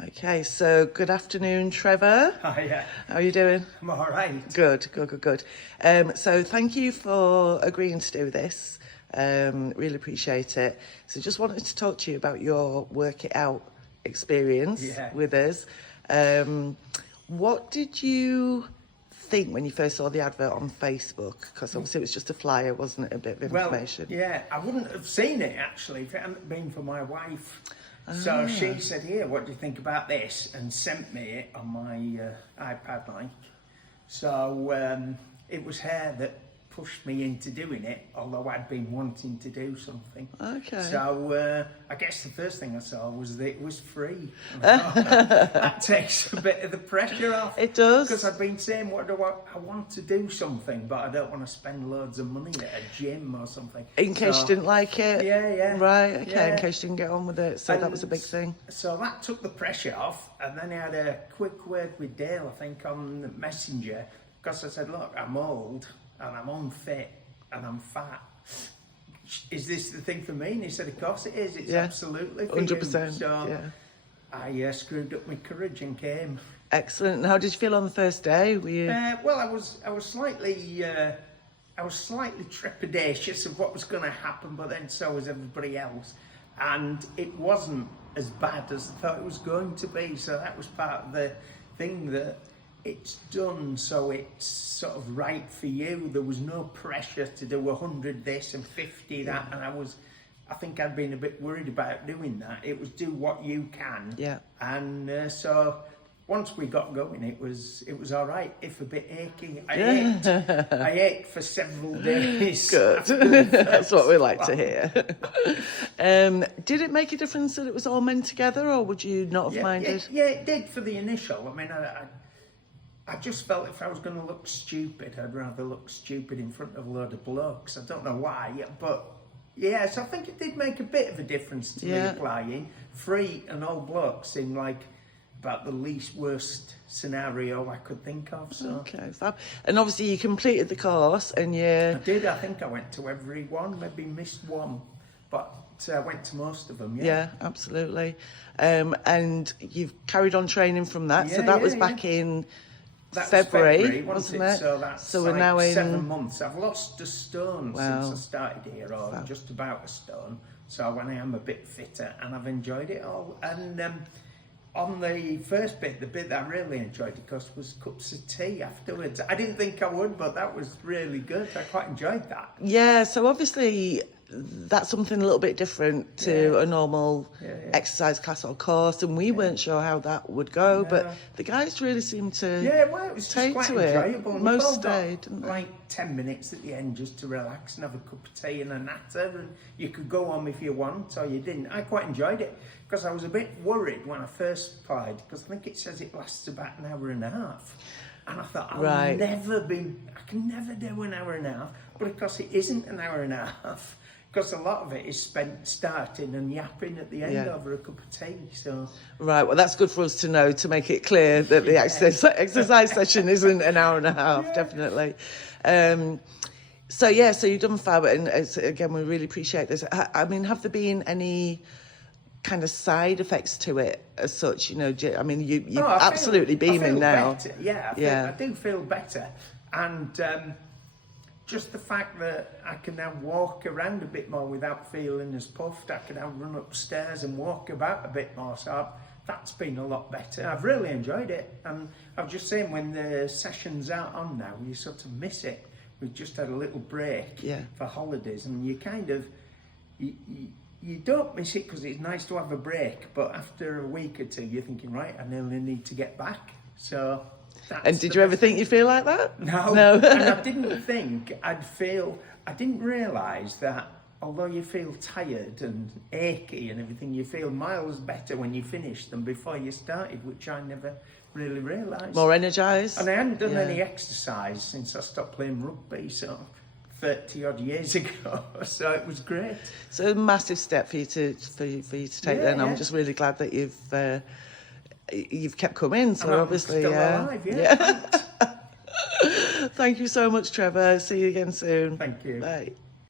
Okay, so good afternoon, Trevor. Hiya. How are you doing? I'm all right. Good. So thank you for agreeing to do this. Really appreciate it. So just wanted to talk to you about your work it out experience with us. What did you think when you first saw the advert on Facebook? Because obviously it was just a flyer, wasn't it? A bit of information. Well, yeah, I wouldn't have seen it actually if it hadn't been for my wife. So she said, "Here, what do you think about this?" and sent me it on my iPad, like. So it was her that pushed me into doing it, although I'd been wanting to do something. Okay. So I guess the first thing I saw was that it was free. That takes a bit of the pressure off. It does. Because I've been saying, I want to do something, but I don't want to spend loads of money at a gym or something. In case you didn't like it? Yeah. Right, okay, yeah. In case you didn't get on with it. So that was a big thing. So that took the pressure off, and then I had a quick word with Dale, I think, on the Messenger, because I said, "Look, I'm old, and I'm unfit, and I'm fat. Is this the thing for me?" And he said, "Of course it is. It's absolutely for 100%. you." So I screwed up my courage and came. Excellent. And how did you feel on the first day? Were you? Well, I was slightly trepidatious of what was going to happen, but then so was everybody else, and it wasn't as bad as I thought it was going to be. So that was part of the thing, that it's done, so it's sort of right for you. There was no pressure to do 100 this and 50 that, and I think I'd been a bit worried about doing that. It was do what you can. Yeah. And so once we got going, it was all right, if a bit achy. I ate for several days. Good. That's what we like to hear. Did it make a difference that it was all meant together, or would you not have minded? Yeah, it did for the initial. I mean, I just felt if I was going to look stupid, I'd rather look stupid in front of a load of blokes. I don't know why, but yes, I think it did make a bit of a difference to me applying. Free and old blokes seemed like about the least worst scenario I could think of. So. Okay, fab. And obviously you completed the course, and I did. I think I went to every one, maybe missed one, but I went to most of them. Yeah, absolutely. And you've carried on training from that. So that was back in February, wasn't it? So we're now in 7 months. I've lost a stone since I started here, or just about a stone. So when I am a bit fitter, and I've enjoyed it all. And on the first bit, the bit that I really enjoyed, of course, was cups of tea afterwards. I didn't think I would, but that was really good. I quite enjoyed that. Yeah, so obviously that's something a little bit different to a normal exercise class or course, and we weren't sure how that would go, but the guys really seemed to it was take quite to enjoyable. it. Most stayed, didn't they? Like 10 minutes at the end just to relax and have a cup of tea and a natter, and you could go on if you want or you didn't. I quite enjoyed it, because I was a bit worried when I first applied, because I think it says it lasts about an hour and a half. And I thought, I can never do an hour and a half. But of course it isn't an hour and a half, because a lot of it is spent starting and yapping at the end over a cup of tea. So right, well, that's good for us to know, to make it clear that the exercise session isn't an hour and a half, definitely. So you've done fab, and again, we really appreciate this. I mean, have there been any kind of side effects to it as such? You know, I mean, you're absolutely beaming now. Better. I do feel better, and just the fact that I can now walk around a bit more without feeling as puffed. I can now run upstairs and walk about a bit more. So that's been a lot better. I've really enjoyed it, and I was just saying, when the sessions aren't on now, you sort of miss it. We've just had a little break for holidays, and you kind of you don't miss it because it's nice to have a break, but after a week or two you're thinking, right, I nearly need to get back. So and did you ever think you'd feel like that? No. And I didn't think I didn't realise that although you feel tired and achy and everything, you feel miles better when you finish than before you started, which I never really realised. More energised. And I hadn't done any exercise since I stopped playing rugby, so 30 odd years ago, so it was great. So a massive step for you to take then. I'm just really glad that you've kept coming. So and obviously, I'm still alive, Thank you so much, Trevor. See you again soon. Thank you. Bye.